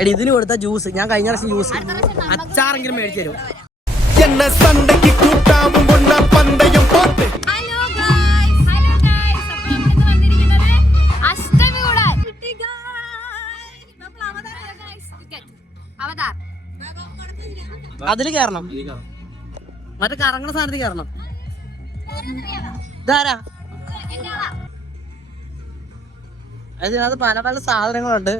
എടി ഇതിന് കൊടുത്ത ജ്യൂസ് ഞാൻ കഴിഞ്ഞ പ്രാവശ്യം ജ്യൂസ് അച്ചാറെങ്കിലും മേടിച്ചു തരും. അതില് കയറണം, മറ്റേ കറങ്ങണ സാധനത്തിൽ കയറണം. ഇതാരാ? അതിനകത്ത് പല പല സാധനങ്ങളുണ്ട്.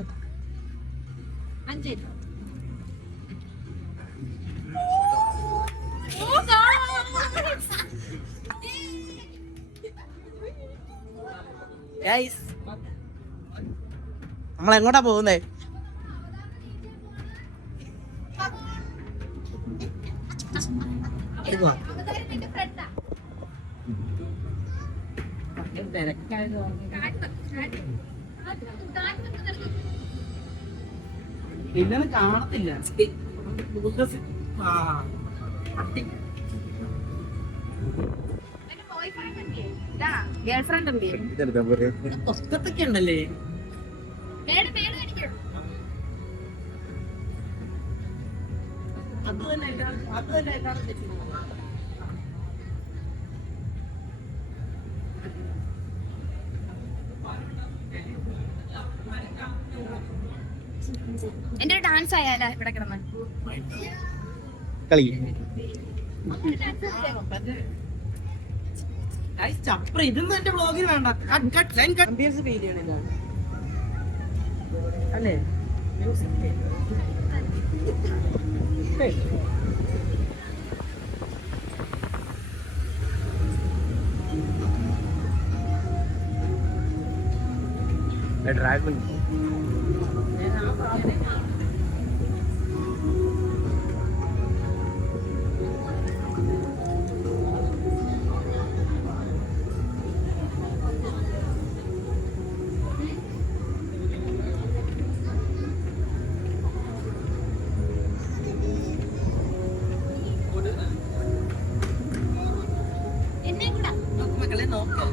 നമ്മൾ എങ്ങോട്ടാ പോകുന്നേ? ഇല്ലെന്ന് കാണത്തില്ല. പുസ്തകത്തൊക്കെ ഉണ്ടല്ലേ? അത് തന്നെ എന്റെ ഒരു ഡാൻസ് ആയാലോ ഇവിടെ കിടന്ന് കളി. ഇതൊന്നും എന്റെ ബ്ലോഗിൽ വേണ്ട. അല്ലേ ഡ്രാഗൺ മക്കളെ നോക്ക്.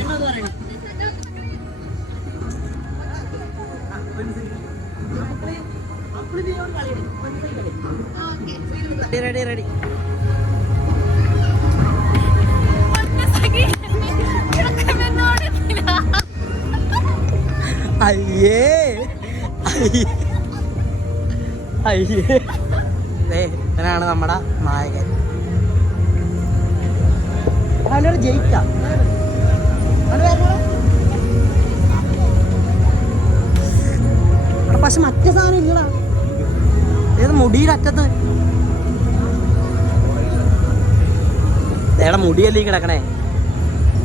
എന്നോട് പറയണേ ready ready അയ്യേ അയ്യേ ഇവനാണ് നമ്മുടെ നായകൻ. അവനൊരു ജയിക്കാം. പക്ഷെ മറ്റേ സാധനം ഇല്ലടാ. ഏത് മുടിയുടെ അറ്റത്ത് ഏടാ മുടിയല്ലേ കിടക്കണേ?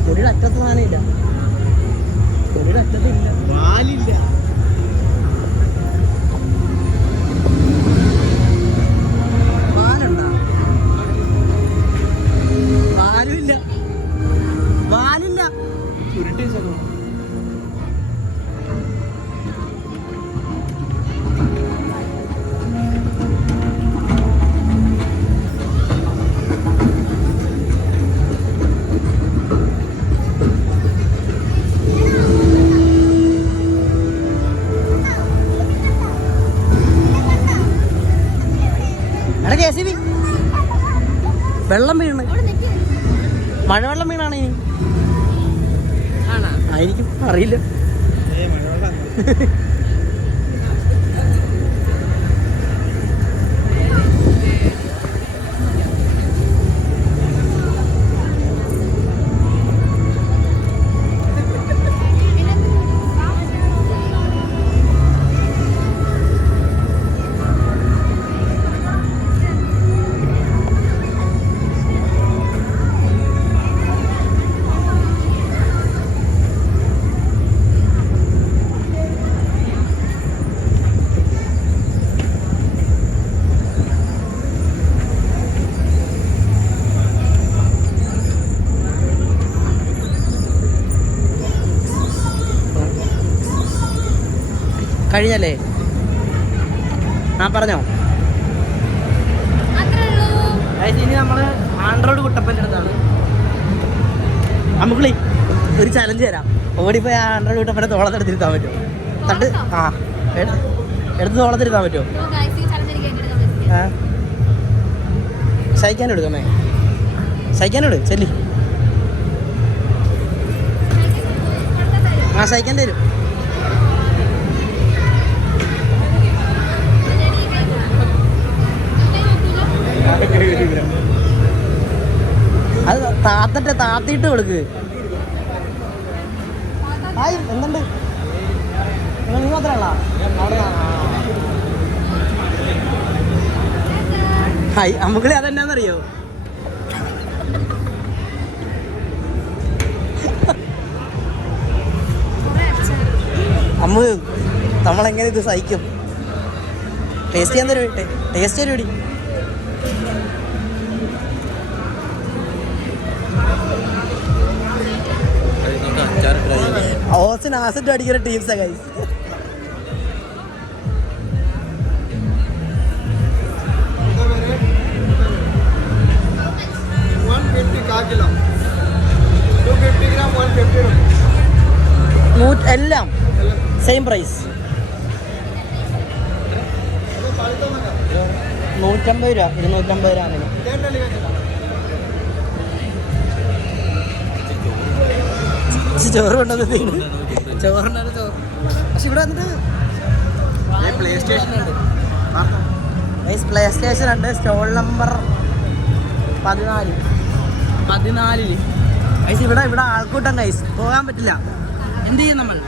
മുടിയുടെ അറ്റത്ത് സാധനം ഇല്ല. മുടിയുടെ അറ്റത്ത് ഇല്ല. വാലില്ല. വാലുണ്ടാ? വാലുമില്ല. വാലില്ല. ചുരുട്ടി വെള്ളം വീണ് മഴവെള്ളം വീണാണ് ഇനി ആയിരിക്കും, അറിയില്ല. കഴിഞ്ഞല്ലേ? പറഞ്ഞോ. ഇനി നമ്മള് ആൻഡ്രോയിഡ് കുട്ടപ്പൻ്റെ അടുത്താണ്. നമുക്കിളി ഒരു ചലഞ്ച് തരാം. ഓടിപ്പോയി ആൻഡ്രോയിഡ് കുട്ടപ്പൻ്റെ തോളത്തെടുത്തിരുത്താൻ പറ്റുമോ? തട്ട്. എടുത്ത് തോളത്തിരുത്താൻ പറ്റുമോ? സഹിക്കാൻ എടുക്കണേ, സഹിക്കാനോട് ചെല്ലി. ആ സഹിക്കാൻ തരും. അത് താത്തിട്ട് കൊടുക്ക്. ഹായ്, എന്തുണ്ട്? നീ മാത്രമല്ല ഹായ് അമ്മക്കളി. അതെന്നാന്നറിയോ? അമ്മ നമ്മളെങ്ങനെ ഇത് സഹിക്കും? ടേസ്റ്റ് ചെയ്യാൻ തരും, ടേസ്റ്റ് തരുമടി. ഓസിന് ആസിഡ് അടിക്കുന്ന ടീംസാ ഗൈസ്. എല്ലാം സെയിം പ്രൈസ്. 150 രൂപ, 250 രൂപ. ചോറ് കൊണ്ടത് ചോറുണ്ടാണ് ചോറ്. പക്ഷെ ഇവിടെ വന്നിട്ട് പ്ലേ സ്റ്റേഷൻ ഉണ്ട്. പ്ലേ സ്റ്റേഷൻ ഉണ്ട്. Stall number 14 guys. ഇവിടെ ആൾക്കൂട്ടം ഗൈസ്, പോകാൻ പറ്റില്ല. എന്ത് ചെയ്യും നമ്മൾ?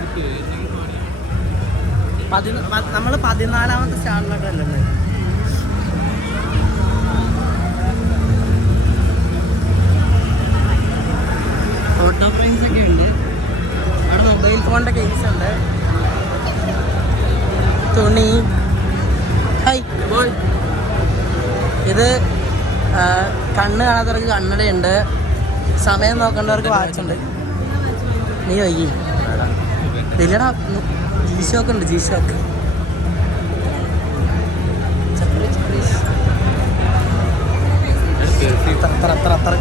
14ാമത്തെ സ്റ്റാളിലോട്ടല്ലേ. ഫോട്ടോ ഫ്രെയിംസ് ഒക്കെ ഉണ്ട്. അവിടെ മൊബൈൽ ഫോണിൻ്റെ കേസ് ഉണ്ട്. തുണി. Hi boy. ഇത് കണ്ണ് കാണാത്തവർക്ക് കണ്ണടയുണ്ട്. സമയം നോക്കേണ്ടവർക്ക് വാച്ചുണ്ട്. നീ വൈകി ഇല്ലടാ. G-Shock ഉണ്ട്. G-Shock അത്ര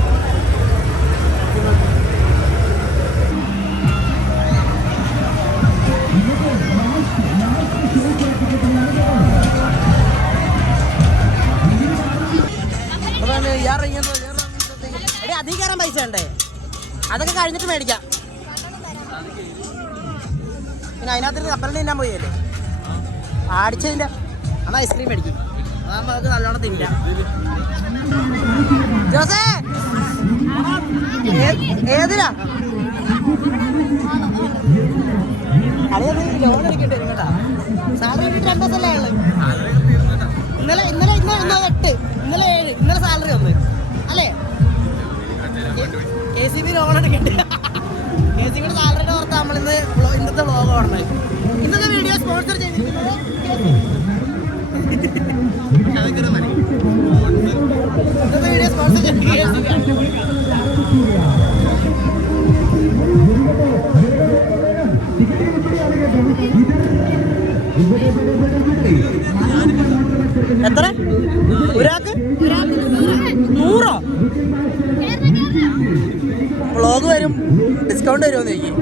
അധികം പൈസ ഉണ്ടേ. അതൊക്കെ കഴിഞ്ഞിട്ട് മേടിക്കാം. പിന്നെ അതിനകത്ത് കപ്പലിന് തിന്നാൻ പോയല്ലേ ആടിച്ചതിൻ്റെ. അന്ന് ഐസ്ക്രീം മേടിക്കും. അതാകുമ്പോൾ നമുക്ക് നല്ലോണം തിന്നാം. ജോസേ ഏതിനാ അളിയത് ലോൺ എടുക്കേണ്ടി വരും കേട്ടാ. സാലറി കിട്ടിയിട്ട് 2 ദിവസമല്ലേ ഉള്ളത്. ഇന്നലെ 8, ഇന്നലെ 7, ഇന്നലെ സാലറി 1 അല്ലേ? KCB ലോൺ എടുക്കട്ടെ. KCB സാലറിയുടെ പുറത്ത് നമ്മളിന്ന് ഇന്നത്തെ വ്ളോഗ് ഓടണേ. ഇന്നത്തെ വീഡിയോ സ്പോൺസർ ചെയ്തിരിക്കുന്നത് ഇന്നത്തെ വീഡിയോ സ്പോൺസർ ചെയ്തിരിക്കുന്നത് എത്ര? ഒരാൾക്ക് 100? വ്ളോഗ് വരും, ഡിസ്കൗണ്ട് വരുമോന്ന് ചോദിക്കും.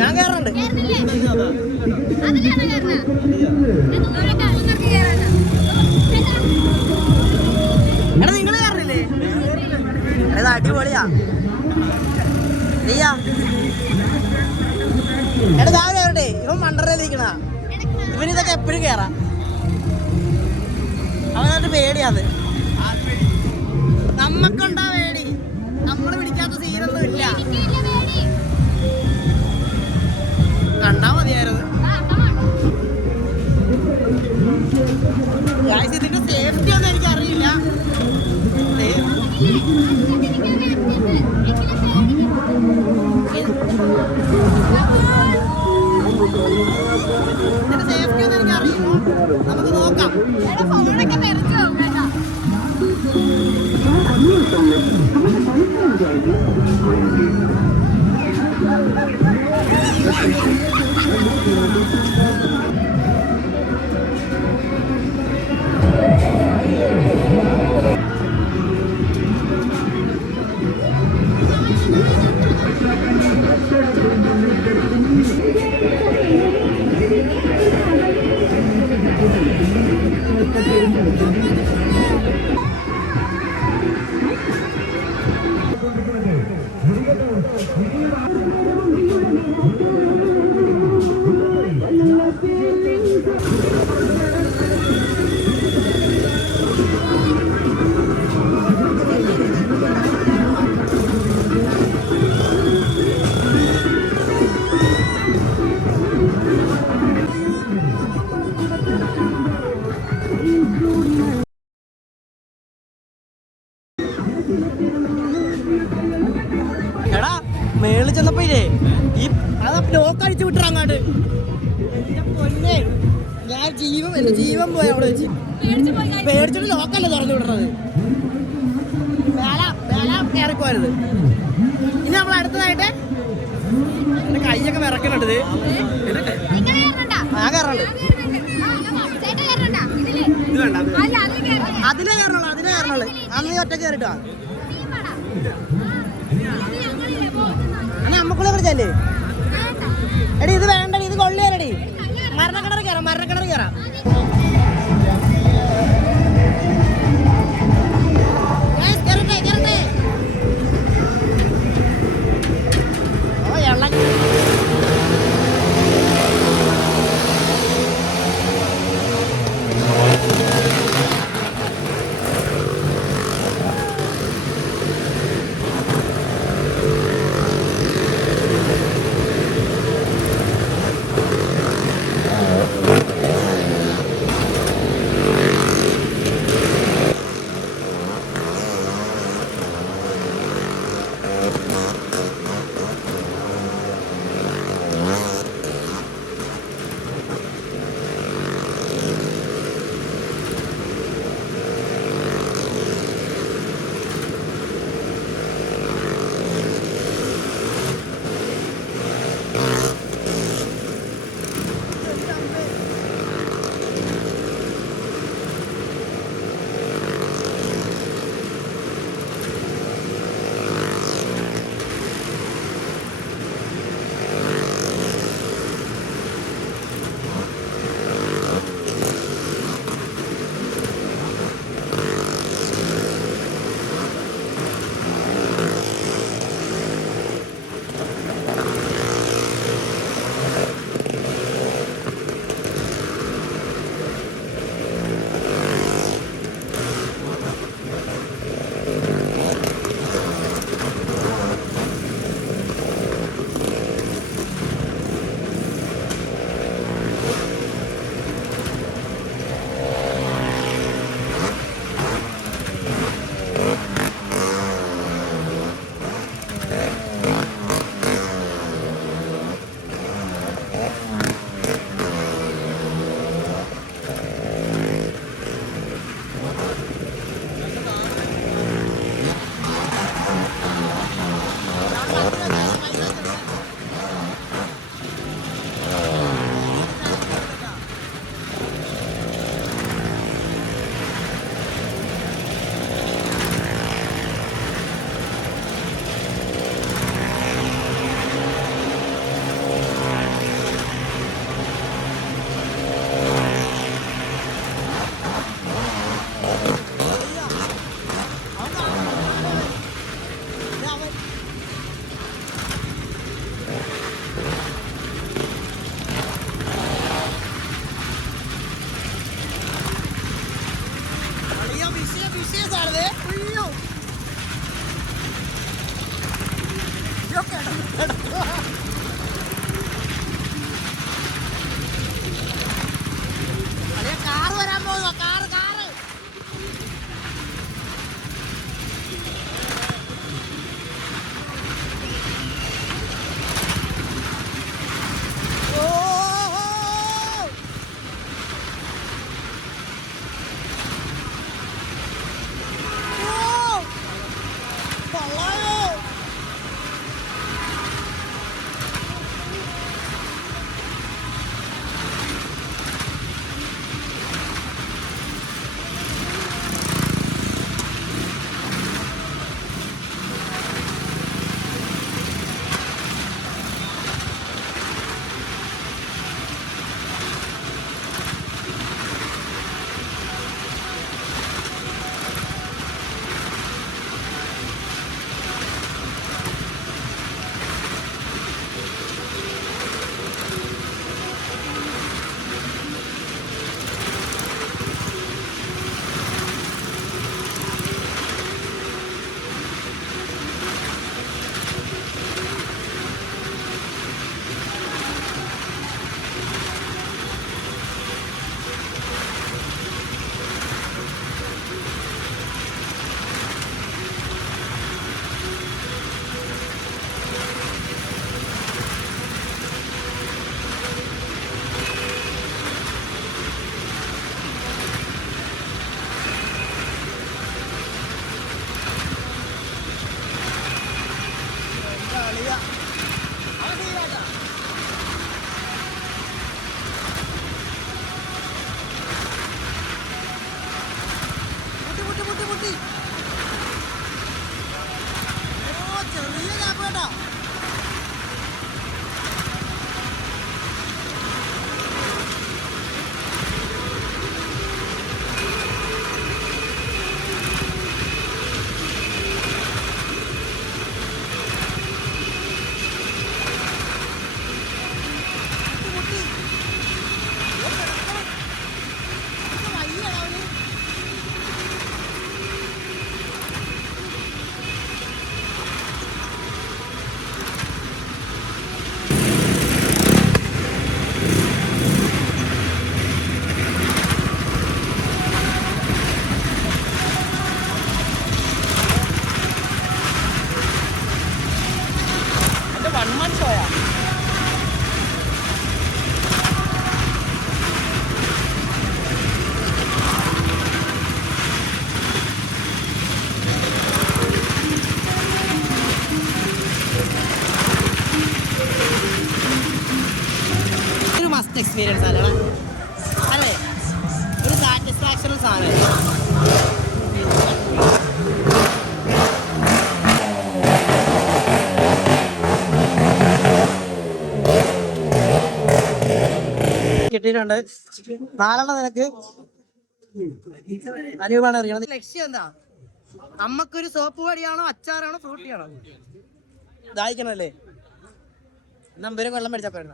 ഞാൻ കയറുന്നുണ്ട്. എടാ നിങ്ങൾ കയറില്ലേ? അത് അടിപൊളിയാ. നീയാ? എടാ ഞാൻ കയറട്ടെ. ഇവൻ മണ്ടറിലിരിക്കണ. ഇവനിതൊക്കെ എപ്പോഴും കയറാം. അവനത് പേടിയാത്. നമ്മക്കുണ്ടാ പേടി. നമ്മള് പിടിക്കാത്ത സീനൊന്നും ഇല്ല. കണ്ടാ മതിയായിരുന്നു. ഇതിന്റെ സേഫ്റ്റി ഒന്നും എനിക്കറിയില്ല. ഇതിന്റെ സേഫ്റ്റി ഒന്നും എനിക്കറിയില്ല. നമുക്ക് നോക്കാം. ഫോണൊക്കെ തെറിച്ചു നോക്കാം. എടാ മേളിൽ ചെന്നപ്പോ ഇല്ലേ ഈ അതാ ലോക്ക് അടിച്ചു വിട്ടു അങ്ങാട്ട്. എന്റെ പൊന്നെ, ഞാൻ എന്റെ ജീവൻ പോയി അവിടെ വെച്ച്. പേടിച്ചിട്ട് ലോക്കല്ലേ തുറന്നു വിടുന്നത്. വേല കയറിപ്പോയത്. ഇനി നമ്മൾ അടുത്തതായിട്ട് എന്റെ കൈയൊക്കെ വിറക്കുന്നുണ്ട്. ആ കയറുണ്ട്. ഇത് വേണ്ട, അതിലേ കയറണുള്ളു. അന്ന് നീ ഒറ്റ കയറിട്ടോ. അമ്മക്കുള്ള വിളിച്ചല്ലേ എടി, ഇത് വേണ്ടടി, ഇത് കൊള്ളിയാലടി. മരണക്കിണർ കയറാം. കിട്ടിയിട്ടുണ്ട്. 4 നിനക്ക്. അനൂപാണ് അറിയണം. ലക്ഷ്യം എന്താ? അമ്മക്കൊരു സോപ്പ് പൊടിയാണോ അച്ചാറാണോ ഫ്രൂട്ടിയാണോ? ദാഹിക്കണല്ലേ? നമ്പരും വെള്ളം മേടിച്ചപ്പോഴ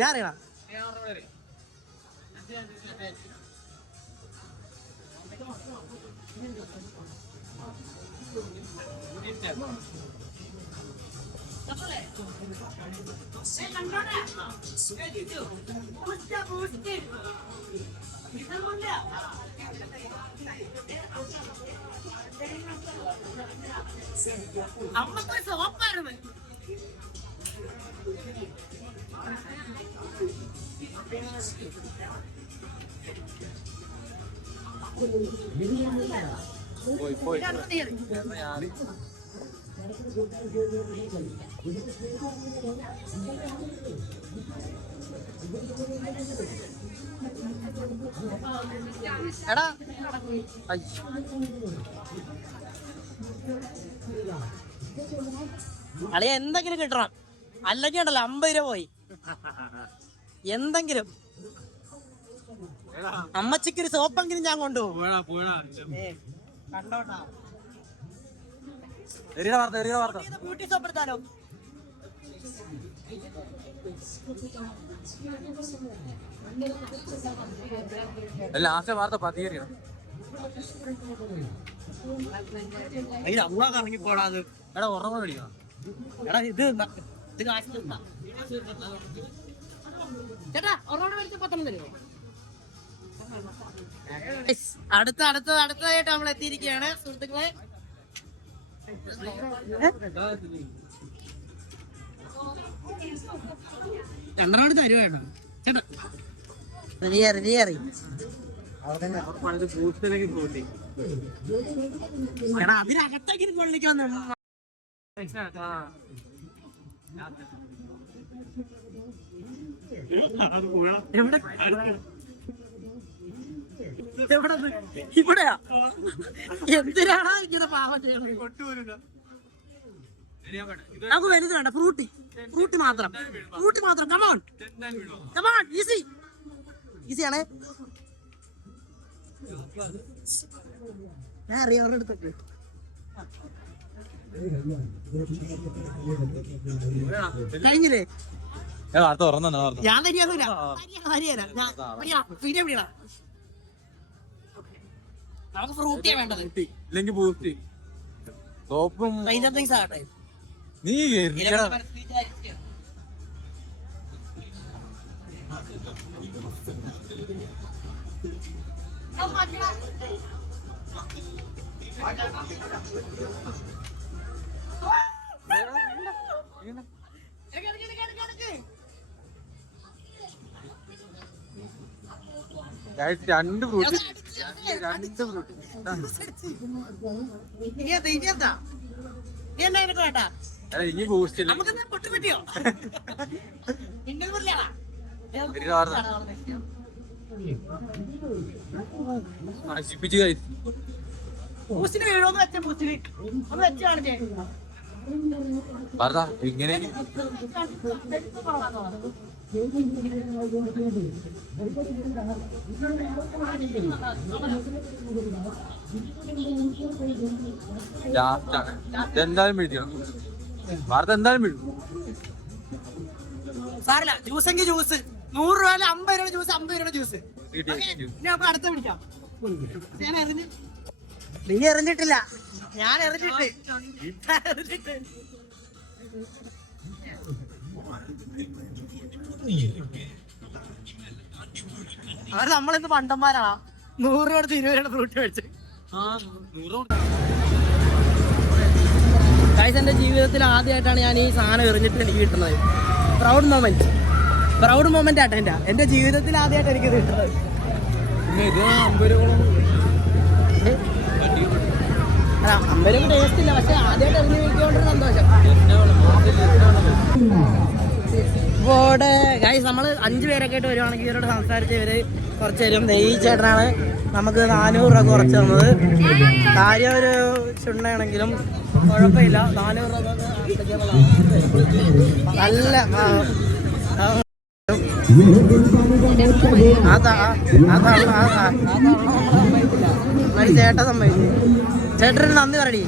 ഞാൻ അറിയണം. അമ്മക്കൊരു സോപ്പാണ്. എടാ അളിയ എന്തെങ്കിലും കിട്ടണം, അല്ലെങ്കിൽ ഉണ്ടല്ലോ 50 രൂപ പോയി. എന്തെങ്കിലും അമ്മച്ചിക്കൊരു സോപ്പെങ്കിലും ഞാൻ കൊണ്ടുപോകും. കണ്ടോട്ടാ ബ്യൂട്ടി സോപ്പ് എടുത്താലോ? ലാസ്റ്റ് വാർത്ത പതിയിരിക്കണം. ഇറങ്ങി പോടാത്. എടാ ഉറങ്ങ മേടിക്കണം. എടാ ഇത് കാശ് ചേട്ടാ ഒരെണ്ണം മേടിച്ച് 10 തരുമോ? അടുത്തതായിട്ട് നമ്മൾ എത്തിയിരിക്കുകയാണ് സുഹൃത്തുക്കളെ. രണ്ടെണ്ണം തരുവാണ് ചേട്ടാ. എടാ അതിനകത്തേക്ക് കൊള്ളിക്കാന്ന് ഇവിടെയാ എന്തിനാണ് ഇങ്ങനെ പാവം ചെയ്യണത്? നമുക്ക് വലുത് വേണ്ട, ഫ്രൂട്ടി മാത്രം. കമോൺ ഈസി ആണേ. ഞാൻ അറിയാം എടുത്തൊക്കെ കഴിഞ്ഞില്ലേ? ഞാൻ തരികയൊന്നുമില്ല. നമുക്ക് ഫ്രൂട്ടിയാ വേണ്ടത്. ആകട്ടെ നീ രണ്ട് ഫ്രൂട്ട് ഇനി ബൂസ്റ്റ് നശിപ്പിച്ച് കഴിച്ചു. ഇങ്ങനെ എന്തായാലും മേടിക്കണം. വാർത്ത എന്തായാലും മേടിക്കും. സാറില്ല ജ്യൂസെങ്കിൽ ജ്യൂസ് 100 രൂപ 50 രൂപ ജ്യൂസ് 50 രൂപ ജ്യൂസ്. അടുത്ത പിടിക്കാം. നീ എറിഞ്ഞിട്ടില്ല, ഞാൻ എറിഞ്ഞിട്ട്. അവര് നമ്മളിന്ന് പണ്ടന്മാരാണ്. 100 രൂപ 20 രൂപയുടെ ഫ്രൂട്ട് മേടിച്ച്. ഗൈസ്, എൻ്റെ ജീവിതത്തിൽ ആദ്യമായിട്ടാണ് ഞാൻ ഈ സാധനം എറിഞ്ഞിട്ട് എനിക്ക് കിട്ടുന്നത്. പ്രൗഡ് മൊമെന്റ് ആട്ടോ എൻ്റെ ജീവിതത്തിൽ ആദ്യമായിട്ട് എനിക്കിത് കിട്ടുന്നത്. അല്ല 50 രൂപ ടേസ്റ്റ് ഇല്ല, പക്ഷെ ആദ്യമായിട്ട് എറിഞ്ഞ് കിട്ടിയോണ്ടൊരു സന്തോഷം. ഗൈസ്, നമ്മൾ 5 പേരൊക്കെ ആയിട്ട് വരുവാണെങ്കിൽ ഇവരോട് സംസാരിച്ച് ഇവര് കുറച്ച് തരും. ഈ ചേട്ടനാണ് നമുക്ക് 400 രൂപ കുറച്ച് തന്നത്. കാര്യം ഒരു ചുണ്ണയാണെങ്കിലും കുഴപ്പമില്ല. 400 രൂപ നല്ല ചേട്ടൻ സമ്മതിച്ചു. ചേട്ടന് നന്ദി പറയടി.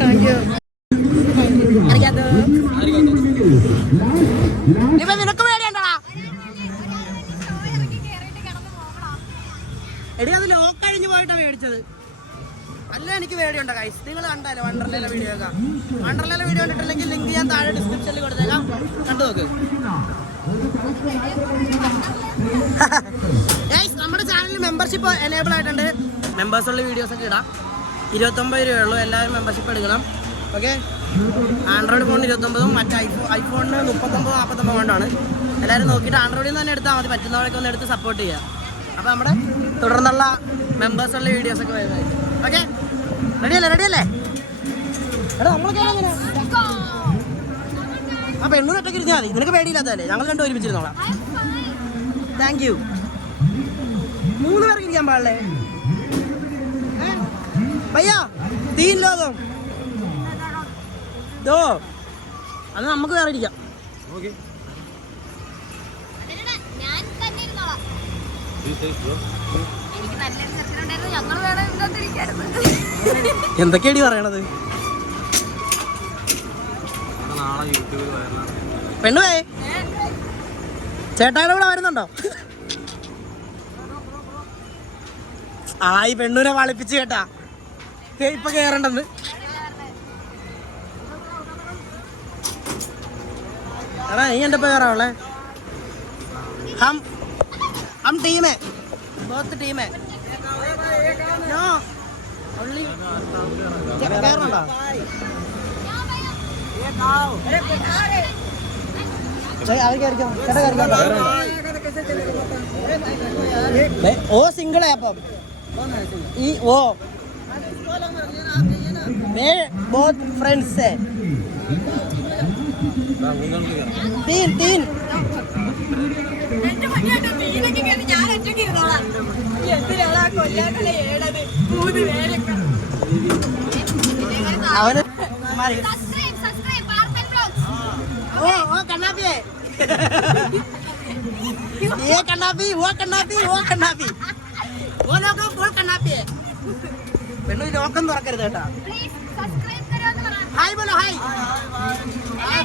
Thank you. ഇപ്പൊ നിനക്ക് പേടിയണ്ടാ? എടി അത് ലോക്ക് കഴിഞ്ഞ് പോയിട്ടാ മേടിച്ചത്. അല്ല എനിക്ക് പേടിയുണ്ടോ ഗൈസ്? നിങ്ങൾ കണ്ടാലോ വണ്ടർലയിലെ വീഡിയോ ഒക്കെ? വണ്ടർലയിലെ വീഡിയോ കണ്ടിട്ടില്ലെങ്കിൽ ലിങ്ക് ഞാൻ താഴെ ഡിസ്ക്രിപ്ഷനിൽ കൊടുത്തേക്കാം, കണ്ടു നോക്ക്. ഗൈസ് നമ്മുടെ ചാനലിൽ മെമ്പർഷിപ്പ് എനേബിൾ ആയിട്ടുണ്ട്. മെമ്പേഴ്സുള്ള വീഡിയോസ് ഒക്കെ ഇടാം. 29 രൂപയുള്ളൂ. എല്ലാവരും മെമ്പർഷിപ്പ് എടുക്കണം. ഓക്കെ. ആൻഡ്രോയിഡ് ഫോണിന് 29, മറ്റേ ഐഫോണിന് 39-49 കൊണ്ടാണ്. എല്ലാവരും നോക്കിയിട്ട് ആൻഡ്രോയിഡിൽ നിന്ന് തന്നെ എടുത്താൽ മതി. പറ്റുന്നവരൊക്കെ ഒന്ന് എടുത്ത് സപ്പോർട്ട് ചെയ്യുക. അപ്പോൾ നമ്മുടെ തുടർന്നുള്ള മെമ്പേഴ്സുള്ള വീഡിയോസ് ഒക്കെ വരുന്നതായിരിക്കും. ഓക്കെ, റെഡിയല്ലേ? റെഡിയല്ലേ? എടാ നമ്മളൊക്കെ ആ പെണ്ണൂർ ഒറ്റയ്ക്ക് ഇരുന്നാൽ മതി. നിനക്ക് പേടിയില്ലാത്തതല്ലേ? ഞങ്ങൾ രണ്ടും ഒരുമിച്ചിരുന്നോളാം. Thank you. 3 പേർക്ക് ഇരിക്കാൻ പാടില്ലേ? ഭയ്യാ 3 ലോകം ദോ, അത് നമുക്ക് വേറെ ഇരിക്കാം. എന്തൊക്കെയാടി പറയണത്? പെണ്ണുവേ ചേട്ടായുടെ കൂടെ വരുന്നുണ്ടോ? ഈ പെണ്ണൂനെ വളിപ്പിച്ച് കേട്ടാ ഇപ്പൊ കേറണ്ടെന്ന്. എടാ നീ എൻ്റെ ഇപ്പൊ കയറാവളെ. हम टीम है, बहुत टीम है. No, only കേറണോ? वो सिंगल है അപ്പം वो बहुत फ्रेंड्स है. 3 അവന് ओ कन्नापी है. ये कन्नापी, वो कन्नापी, वो कन्नापी, वो लोग फुल कन्नापी है. പെണ്ണു ലോക്കം തുറക്കരുത് കേട്ടാ. ഹായ് ബോലോ. Hi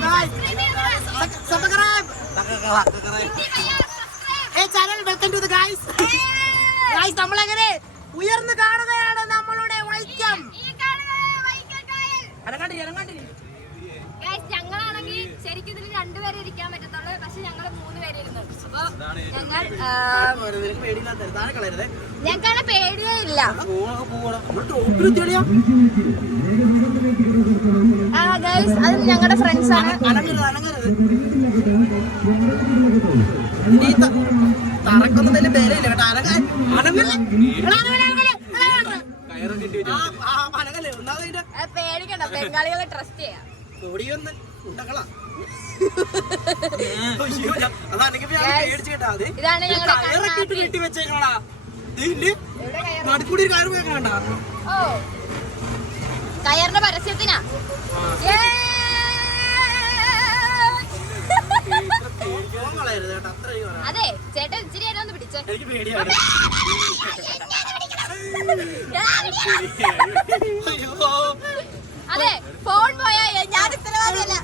hi subscribe channel. Welcome to the guys. Guys നമ്മളെങ്ങനെ ഉയർന്നു കാണുകയാണ് നമ്മളുടെ വൈക്കം. ഞങ്ങളാണെങ്കിൽ ശരിക്കും ഇതിൽ 2 പേരെ ഇരിക്കാൻ പറ്റത്തുള്ളൂ. പക്ഷെ ഞങ്ങള് 3 പേര് ഇരുന്നു. അപ്പൊ ഞങ്ങൾക്ക് പേടിയേ ഇല്ല. അത് ഞങ്ങളുടെ ഫ്രണ്ട്സ് ആണ്. തറക്കൊന്നും വലിയ പേരയില്ല കേട്ടോ. പേടിക്കണ്ട, ബംഗാളികളെ ട്രസ്റ്റ് ചെയ്യാം. ഇതാണ് ഞങ്ങളുടെ കയറിന്റെ പരസ്യത്തിനാ. അതെ ചേട്ടൻ ഇച്ചിരി നേരം ഒന്ന് പിടിച്ചേ. അതെ ഫോൺ പോയാ ഞാൻ ഉത്തരവാദിയല്ല.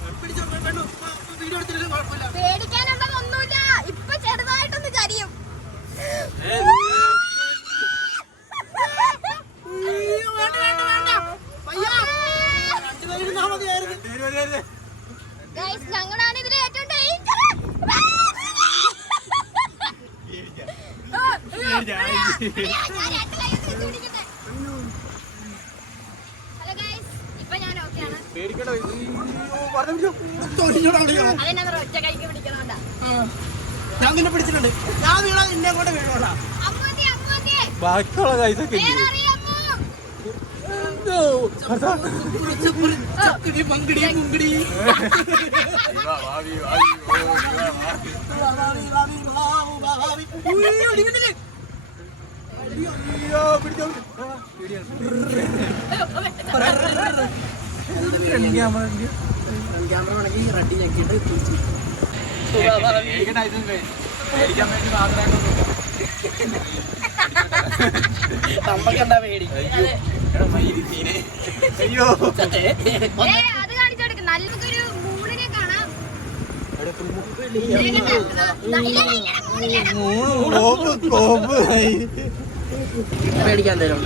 പേടിക്കാനുള്ളതൊന്നുമില്ല. ഇപ്പൊ ചെറുതായിട്ടൊന്ന് കരിയും. ഞങ്ങളാണ് ഇതിൽ ഏറ്റവും ഹലോ ഗൈസ്, ഇപ്പൊ ഞാൻ ഓക്കെയാണ്. അതെന്നാ ഒറ്റ കൈക്ക് പിടിക്കണോണ്ടാ. ഞാൻ നിന്നെ പിടിച്ചിട്ടുണ്ട്. ഞാൻ വീണാ നിന്നെ കൊണ്ട് വീഴോടാ. ബാക്കിയുള്ള കൈസൊക്കെ മങ്കടി ക്യാമറ വേണമെങ്കിൽ റെഡി ഞെക്കിയിട്ട് നമ്മക്ക് എന്താ പേടി? അയ്യോ അത് കാണിച്ചു കൊടുക്കും. നല്ലൊരു മൂടിനെ കാണാം. പേടിക്കാൻ തരും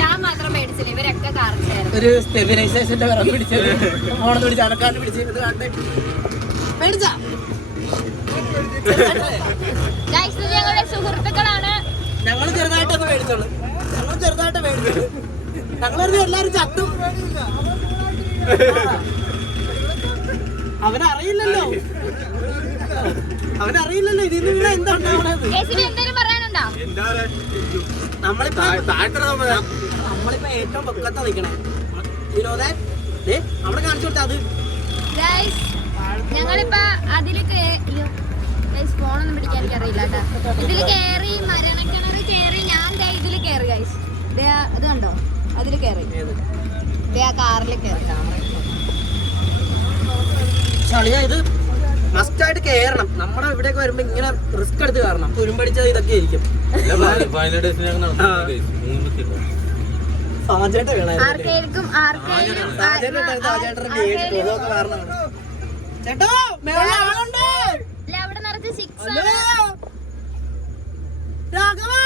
ഞാൻ മാത്രം പേടിച്ചില്ല, ഇവരൊക്കെ കാണിച്ചായിരുന്നു. ഒരു സ്റ്റെബിലൈസേഷന്റെ വിറം പിടിച്ചത് ഫോണെന്ന് പിടിച്ച് അനക്കാണ്ട് പിടിച്ച് പേടിച്ചാ. ഞങ്ങളുടെ സുഹൃത്തുക്കളാണ്. ഞങ്ങൾ ചെറുതായിട്ടൊന്ന് പേടിച്ചോളൂ. ഞങ്ങളൊരു എല്ലാരും ചത്തും. അവനറിയില്ലല്ലോ ഇതിന് ഇവിടെ എന്താ ഉണ്ടാവണത്. എന്തെങ്കിലും പറയാനുണ്ടോ? നമ്മളിപ്പോ ഏറ്റവും പൊക്കത്താ നിക്കണേ. അവിടെ കാണിച്ചു കൊടുത്താ അത്. ഞങ്ങളിപ്പോ അതില് ഫോണൊന്നും പിടിക്കാൻ എനിക്ക് അറിയില്ല കേട്ടോ. ഇതില് കേറി മരണക്കിണറ് കേറി. ഞാൻ ഇതില് കേറി ഗൈസ്. ഇത് കണ്ടോ, അതില് കേറി. ആ കാറില് കേറി. ചളിയാ ഇത്. മസ്റ്റായിട്ട് കയറണം. നമ്മുടെ ഇവിടെയൊക്കെ വരുമ്പോ ഇങ്ങനെ റിസ്ക് എടുത്ത് കയറണം. തുരുമ്പടിച്ചത് ഇതൊക്കെ ആയിരിക്കും. ചേട്ടോ അവിടെ നിറച്ച് സിക്സ് നമ്മള്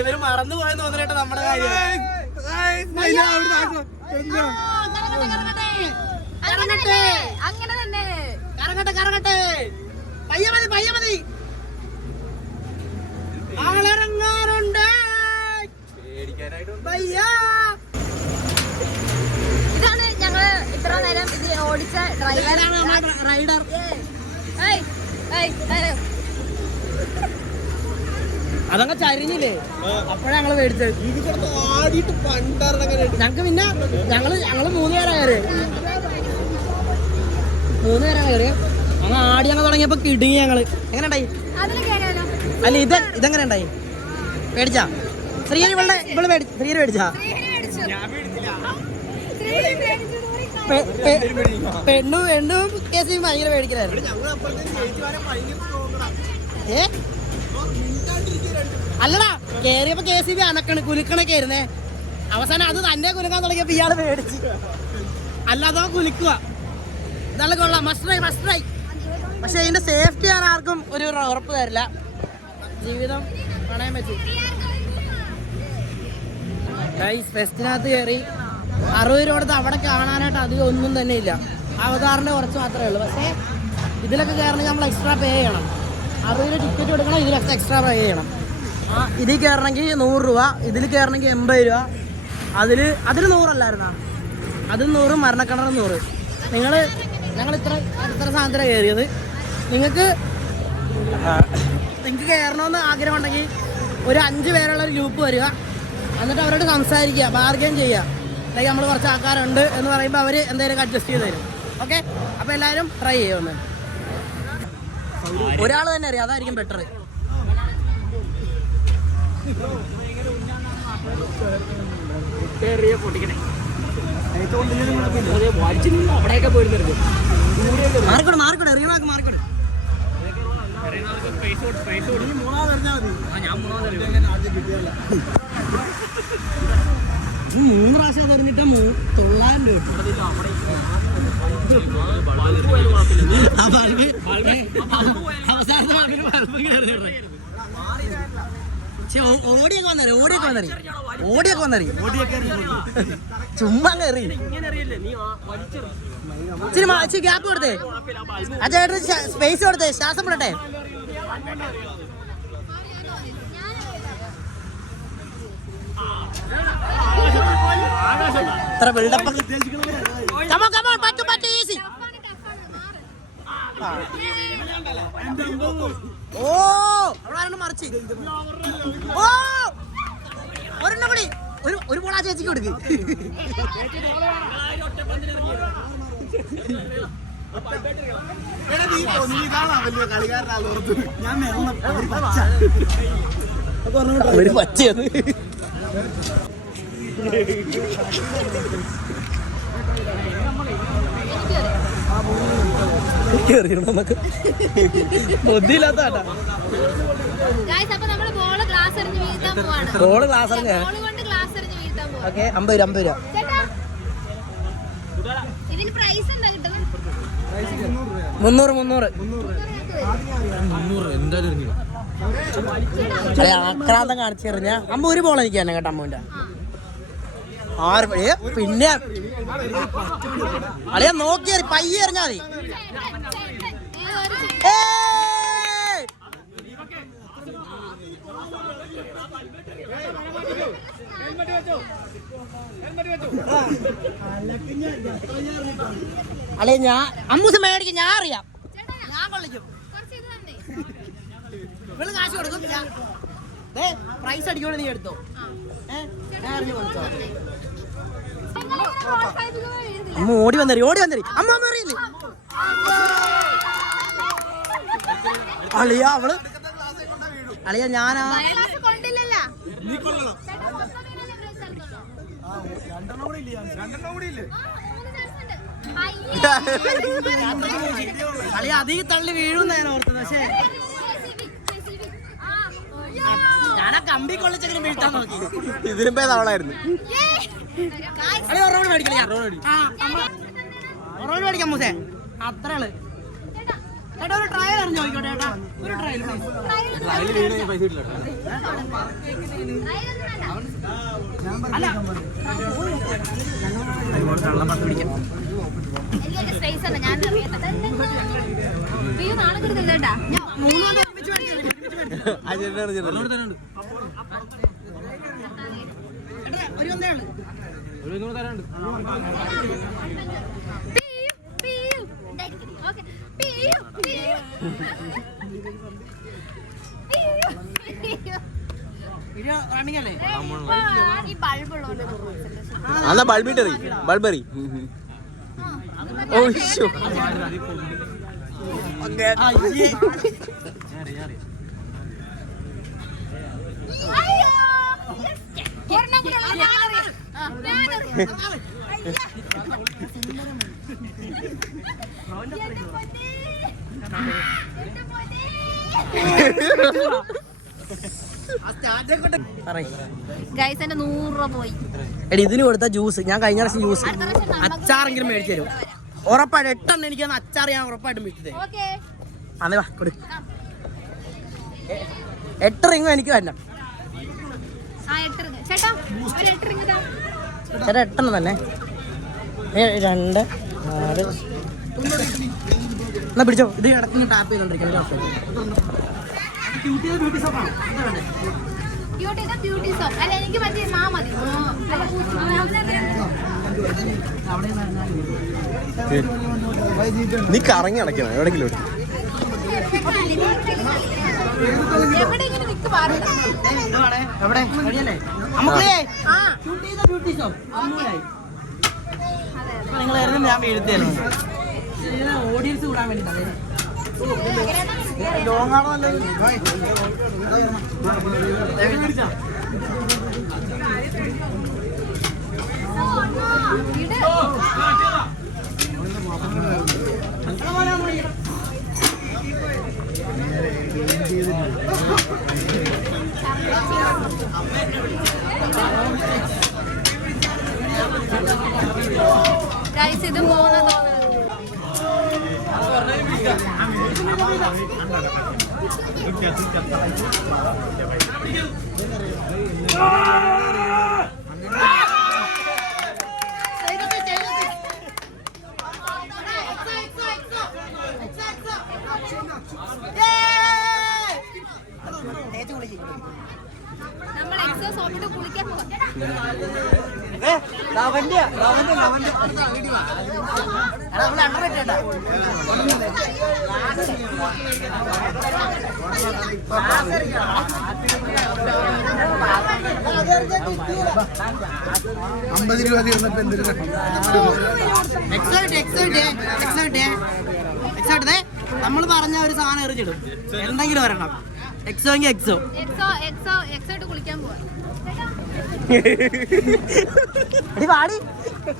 ഇവര് മറന്നു പോയെന്ന് തോന്നണേട്ടോ നമ്മുടെ കാര്യം. അങ്ങനെ തന്നെ കറങ്ങട്ടെ. പയ്യ മതി. ആളിറങ്ങാറുണ്ട്. ഇതാണ് ഞങ്ങള് ഇത്ര നേരം ഇത് ഓടിച്ച ഡ്രൈവറാണ് റൈഡർ. അതങ്ങ് ചരിഞ്ഞില്ലേ, അപ്പോഴാ ഞങ്ങള് മേടിച്ചത്. ഞങ്ങക്ക് പിന്നെ ഞങ്ങള് 3 പേരാ കയറി. അങ്ങ് ആടി അങ്ങ് തുടങ്ങിയപ്പോ കിടുങ്ങി ഞങ്ങള്. എങ്ങനെ ഉണ്ടായി? അല്ല ഇതെങ്ങനെ ഉണ്ടായി? പേടിച്ചാ? ശ്രീഹരി ശ്രീഹരി പേടിച്ചാ? പെണ്ണും കേസും ഭയങ്കര പേടിക്കലായിരുന്നു. അല്ലടാ, കേറിയപ്പോ KCB കുലുക്കണൊക്കെ ആയിരുന്നേ. അവസാനം അത് തന്നെ കുലുക്കാൻ തുടങ്ങിയപ്പോ ഇയാള് പേടിച്ച്. അല്ലാതെ കുലുക്കുക. ഇതാണ് കൊള്ളാം. Must try. പക്ഷെ ഇതിന്റെ സേഫ്റ്റി ആണ് ആർക്കും ഒരു ഉറപ്പ് തരില്ല. ജീവിതം പണയം വെച്ചു. ഫെസ്റ്റിനകത്ത് കയറി 60 രൂപ കൊടുത്ത് അവിടെ കാണാനായിട്ട് അധികം ഒന്നും തന്നെ ഇല്ല. അവതാറിന്റെ കുറച്ച് മാത്രമേ ഉള്ളൂ. പക്ഷേ ഇതിലൊക്കെ കയറണമെങ്കിൽ നമ്മൾ എക്സ്ട്രാ പേ ചെയ്യണം. 60 രൂപ ടിക്കറ്റ് കൊടുക്കണം, ഇതിലൊക്കെ എക്സ്ട്രാ പേ ചെയ്യണം. ഇതിൽ കയറണമെങ്കിൽ 100 രൂപ, ഇതിൽ കയറണമെങ്കിൽ 80 രൂപ. അതിൽ 100 അല്ലായിരുന്നാ? അതിൽ 100, മരണക്കിണർ 100. ഞങ്ങൾ ഇത്ര സാധനത്തിലാണ് കയറിയത്. നിങ്ങൾക്ക് കയറണമെന്ന് ആഗ്രഹമുണ്ടെങ്കിൽ ഒരു 5 പേരുള്ള ഒരു ഗ്രൂപ്പ് വരിക. എന്നിട്ട് അവരോട് സംസാരിക്കുക, ബാർഗെയിൻ ചെയ്യുക. അല്ലെങ്കിൽ നമ്മൾ കുറച്ച് ആൾക്കാരുണ്ട് എന്ന് പറയുമ്പോൾ അവർ എന്തെങ്കിലുമൊക്കെ അഡ്ജസ്റ്റ് ചെയ്ത് തരും. ഓക്കെ, അപ്പോൾ എല്ലാവരും ട്രൈ ചെയ്യുമെന്ന്. ഒരാൾ തന്നെ അറിയാം, അതായിരിക്കും ബെറ്റർ. അവിടെയൊക്കെ പോയിരുന്നത് മാറിക്കോട്ടെ റിയമാക്ക് മാറിക്കോട്ടെ. ഞാൻ 3 പ്രാവശ്യം പറഞ്ഞിട്ട് 900 രൂപ അവസാനത്തെ ഓടിയൊക്കെ വന്നറി ചുമ്മാ കയറി ഇച്ചിരി ഗ്യാപ്പ് കൊടുത്തേ ആ ചേട്ടന് സ്പേസ് കൊടുത്തേ ശ്വാസം വിടട്ടെ ഇത്ര ബിൽഡപ്പ് പറ്റും ഈസി ഓ അവിടെ മറിച്ച് ഓ ഒരെണ്ണം കൂടി ഒരു ബോൾ ആ ചേച്ചിക്ക് കൊടുക്ക് ഒരു പച്ചയത് ബുദ്ധിയില്ലാത്ത ബോള് ഗ്ലാസ് എറിഞ്ഞ ഓക്കെ 50 രൂപ ആക്രാന്തം കാണിച്ചു എറിഞ്ഞ അമ്മ ഒരു ബോൾ എനിക്ക് തന്നെ കേട്ടോ അമ്മൂന്റെ 6 പിന്നെ അളിയാ നോക്കി പയ്യെ എറിഞ്ഞാ മതി അല്ലേ ഞാൻ അമ്മൂസ് മേടിക്കും ഞാൻ അറിയാം ഞാൻ കൊള്ളിക്കും ഇവള് കാശ് കൊടുക്കും പ്രൈസ് അടിക്കോളൂ നീ എടുത്തോ ഞാൻ അറിഞ്ഞു കൊടുത്തോ അമ്മ ഓടി വന്നേരി അമ്മ അറിയില്ലേ അളിയ അവള് അളിയ ഞാനാ അളിയ അധികം തള്ളി വീഴുന്ന ഞാൻ ഓർത്തത് പക്ഷേ ഞാനാ കമ്പി കൊള്ളിച്ചെങ്കിലും വീഴ്ത്താൻ നോക്കി ഇതിനുമ്പേ തവളായിരുന്നു മേടിക്കാം മൂസേ അത്ര ആള് ചേട്ടാ ഒരു ട്രയൽ അറിഞ്ഞു നോക്കിക്കോട്ടെ ചേട്ടാ ഒരു ട്രയൽ അല്ല ബൾബിട്ടറി ബൾബറി ഇതിന് കൊടുത്ത ജ്യൂസ് ഞാൻ കഴിഞ്ഞ പ്രാവശ്യം ജ്യൂസ് അച്ചാറെങ്കിലും മേടിച്ചു തരും ഉറപ്പായിട്ട് 8 എണ്ണം എനിക്ക് അച്ചാർ ഞാൻ ഉറപ്പായിട്ടും വിറ്റത് അതെ വാ കൊടു 8 റിങ്ങും എനിക്ക് വേണ്ട ചേട്ടാ 8 എണ്ണം തന്നെ 2 6 എന്നാ പിടിച്ചോ ഇത് ഇടയ്ക്ക് ടാപ്പ് ചെയ്തോണ്ടിരിക്കുന്നു നീ കറങ്ങി അടയ്ക്കണം എവിടെങ്കിലും എവിടെ നിങ്ങളായിരുന്നു ഞാൻ വീഴ്ത്തിയായിരുന്നു ഓഡിയൻസ് കൂടാൻ വേണ്ടിട്ടാണ് ലോങ്ങാണോ അല്ലേ ഇത് പോകുന്ന തോന്നുന്നു നമ്മൾ എക്സോ സോപ്പിട്ട് കുളിക്കാൻ പോവാം. നമ്മൾ പറഞ്ഞ ഒരു സാധനം എറിഞ്ഞിടും, എന്തെങ്കിലും വരണം. എക്സോ എങ്കിൽ എക്സോ. എക്സോ എക്സോ എക്സോ ഇട്ട് കുളിക്കാൻ പോവാം. പാടി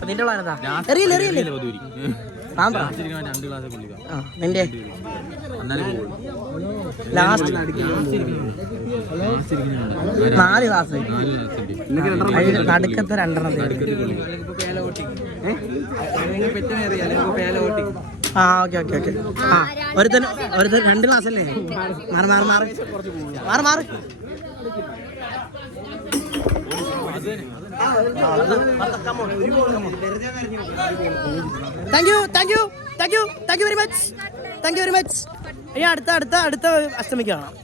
നിന്റെ പ്ലാനെന്താ? എറിയില്ല എറിയില്ലേ നിന്റെ ലാസ്റ്റ് 4 ക്ലാസ് നടുക്കത്തെ 2 ആ ഓക്കെ ഓക്കെ ഓക്കെ. ആ ഒരുത്തൻ 2 ക്ലാസ് അല്ലേ? മാറി മാറി മാറി മാറി മാറി. Thank you very much. ഇനി അടുത്ത അഷ്ടമിക്ക് കാണാം.